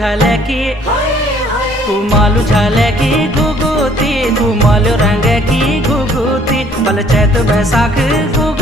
झाल्या की कुमालू झाल्या की घुगुती, कुमालू रंग की घुगुती, बल चैत बैसाख घुगुती।